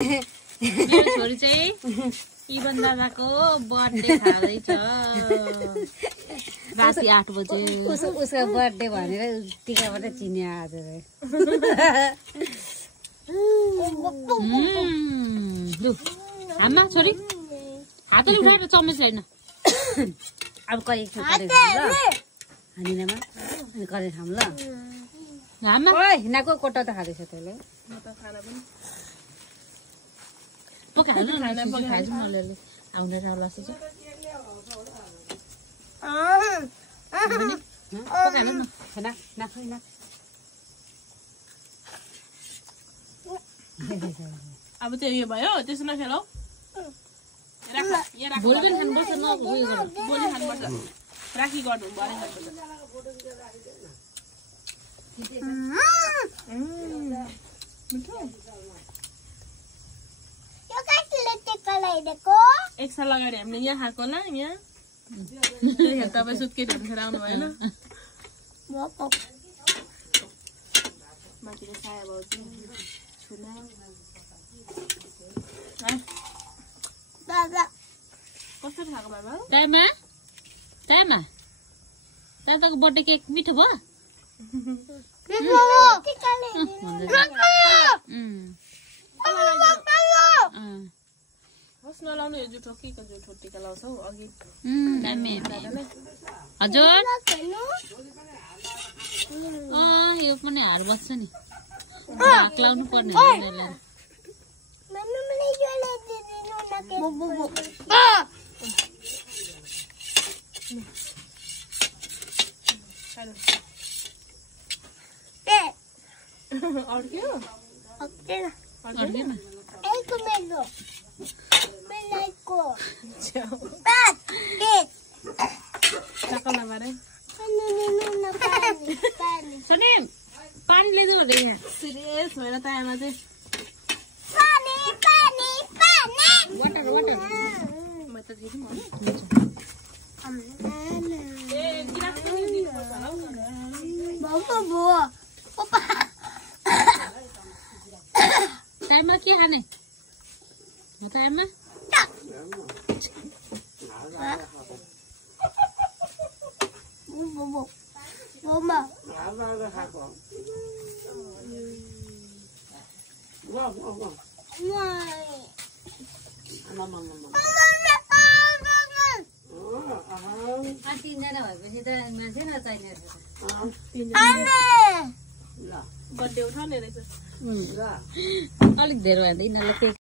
मेरो छोरी चाहिँ इवन दादाको बर्थडे खाँदैछ राति 8 बजे उसको बर्थडे भनेर टिकाबाट चिन्यो आज आमा छोरी हातले उठाएर चम्मच छैन अब करेक्ट छ करेक्ट ल हानिनमा अनि करेक्ट खाम ल आमा ओइ नाको कोटा त खादैछ तँले म त खाना पनि पकाइहाल्नु न खाइदिनु न अलिअलि आउने राउला छ पकाइहाल्नु न खाना नाखै ना अब चाहिँ यो भयो त्यसो नखेलौ भोलि पनि खानुपर्छ न भोलि खानुपर्छ राखी गर्नु भरे खानुपर्छ एक साल अगाडि हामीले यहाँ खाएको होला यहाँ तपाईँ सुत्केट हुन्थेर आउनु भएन माथिको साया भाउ छुना कसरी खाएको बाबा टाइममा दादाको बर्थडे केक मिठो भयो होस् नलाउनु यो जुठो के को जुठो टिका लाउँछौ अघि हजुर यो पनि हार बस्छ नि हाक लाउनु पर्ने अड्क्यो पानी ल्याइदिनु अरे यहाँ सिरियस भएर त आमा चाहिँ वाटर वाटर म त दिदिम ए गिलास पनि दिनुपर्छ होला टाइममा के खाने टाइममा तीनजना भएपछि त मान्छे नचाहिने बर्थडे उठाउने रहेछ अलिक धेरै भयो भने यिनीहरूलाई